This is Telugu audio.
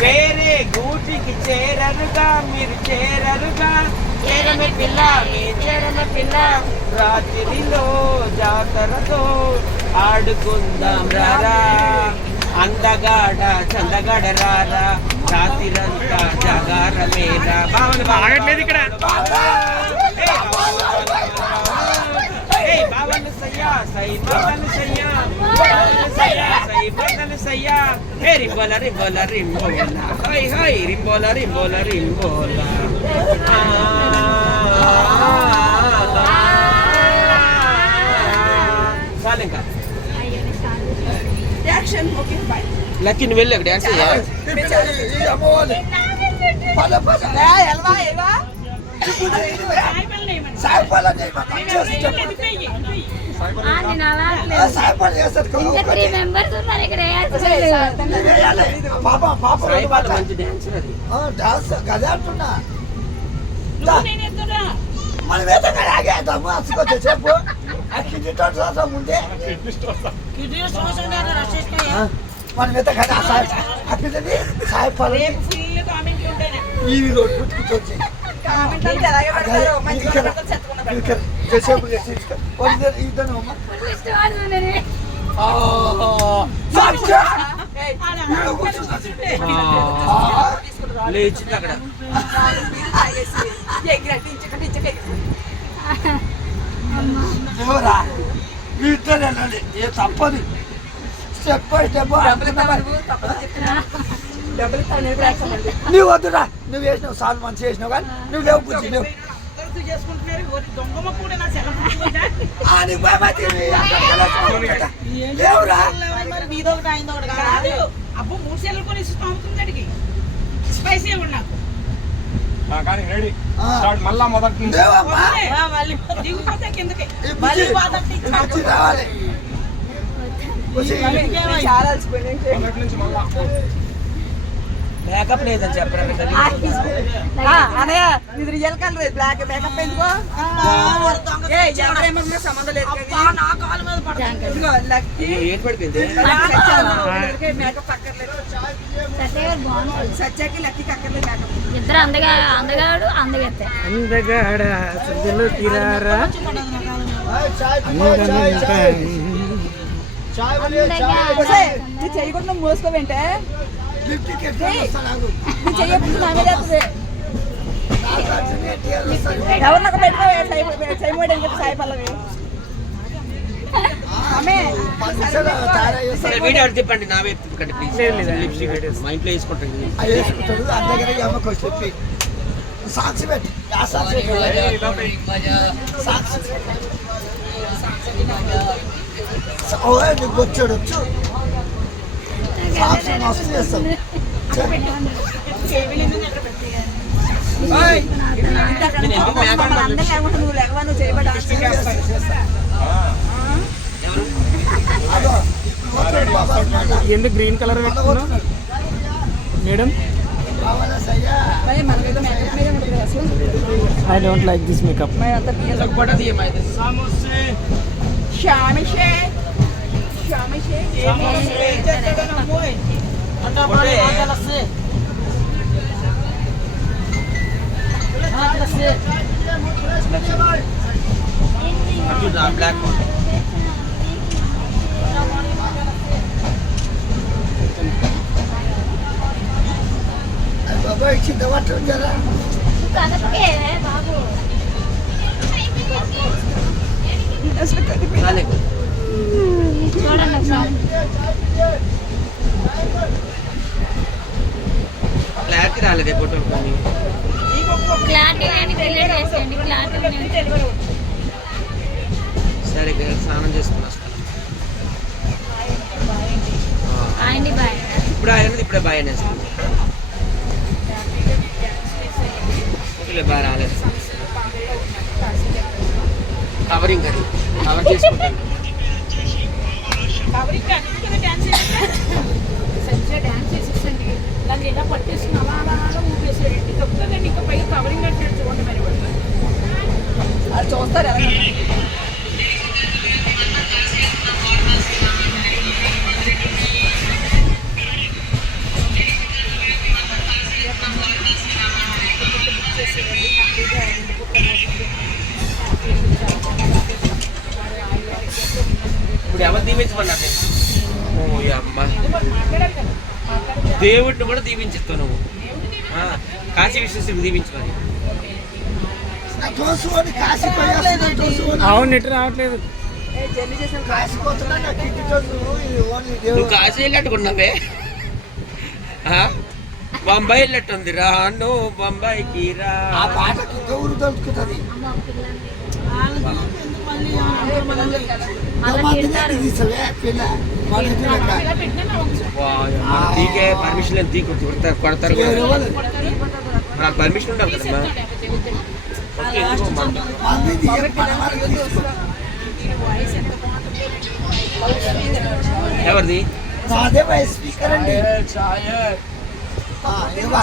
వేరే గూటికి చేరరుగా మీరు చేరరుగా చేరని పిల్ల మీ చేరని పిల్ల రాత్రిలో జాతరతో ఆడుకుందాం రారా అందగాడ చందగాడ రారా రాత్రిరంతా జాగారమేరా బాగట్లేదు ఇక్కడ బావలు సయ్యా సై బావలు సయ్యా సై బావలు సయ్యా హే రింబోల రింబోల రింబోల హై హై రింబోల రింబోల రింబోల చాలు ఇంకా యాక్షన్ ఓకే బై లక్కీ నువ్వు వెళ్ళి అక్కడ డాన్స్ చేయాలి ఎల్వా ఎల్వా చెప్పు ముందే మన మీద సాయపాలి ఈ రోడ్డు కూర్చొచ్చి లేచింది అక్కడ ఎవరా ఇద్దరు వెళ్ళాలి ఏ తప్పదు స్టెప్ బై స్టెప్ నువ్వు వద్దురా నువ్వు వేసినావు సార్ మంచి చేసినావు కానీ నువ్వు లేవు బుద్ధి నువ్వు లేవురా మళ్ళా మొదటి మేకప్ లేదని చెప్పరా అదే ఇది రియల్ కలర్ బ్లాక్ మేకప్ ఎందుకో సంబంధం లేదు ఏం పడిపోయింది మేకప్ అక్కర్లేదు సత్యాకి లక్కీకి అక్కర్లేదు మేకప్ ఇద్దరు అందగాడు అందగెత్తే అందగాడ సంజలు తీరారా చేయకుండా మోసుకోవేంటే ఎవరినొక పెట్టుకో చేయమని చెప్పి సాయి పల్లవి వీడియో తిప్పండి నా వైపు తిప్పండి ప్లీజ్ మా ఇంట్లో వేసుకుంటాండి చెప్పి సాక్షి పెట్టి నీకు వచ్చాడు వచ్చు సాక్షి మస్తు చేస్తాం నువ్వు లేకవా నువ్వు చేయబడ్డా ఎందుకు గ్రీన్ కలర్ పెట్టుకున్నావు madam I don't like this makeup black బాబా ఇచ్చింది వాటర్ కదా బాబు చూడండి ఒకసారి క్లారిటీ రాలేదే ఫోటో క్లారిటీ అని డిలీట్ చేసేయండి క్లారిటీ సరే స్నానం చేసుకున్నా ఆయన్ని బాయ్ ఇప్పుడు ఆయన ఇప్పుడే బాగా అనేస్తుంది బాగా రాలేదు కవరింగ్ అది కవర్ చేసుకుంటాను డాన్స్ చేసేసండి దాన్ని ఎలా పట్టేసుకున్నావా అలా ఊపేసాడండి తప్పుతుందండి ఇంకా పైగా కవరింగ్ అంటే చూడండి మరి అది చూస్తారు ఎలా దీవించమన్నారు నేను. ఓ అమ్మ, మాట్లాడాలి కదా మాట్లాడితే దేవుడిని కూడా దీవించిస్తావు నువ్వు. ఆ, కాశీ విశ్వేశ్వరుని దీవించమని. తోసుకొని కాశీ పోయేస్తున్నా, తోసుకొని అవును నెట్ రావట్లేదు. కాశీ పోతున్నా, నాకు ఇంటి తోసు, ఇది ఓన్లీ నువ్వు దేవుడు. కాశీ వెళ్ళట్టుకున్నావే, బొంబాయి వెళ్ళట్టుంది. రాను బొంబాయికి రా. ఆ పాటకి ఇంకా ఊరు దొరుకుతుంది. అమ్మ పిల్లని తీసవే పిల్ల మన ఇంటి లెక్క. ఇలా పెట్టినా నా వంశం తీకే పర్మిషన్ లేదు, తీకు కొడతారు కూడా. నాకు పర్మిషన్ ఉండాలి కదమ్మా. ఓకే, ఎందుకో మాట. మంది తీయక మన వాళ్ళకి తీసుకో. వాయిస్ ఎంత బాగుంటుంది. ఎవరిది? నాదే స్పీకర్ అండి. ఇదిగో.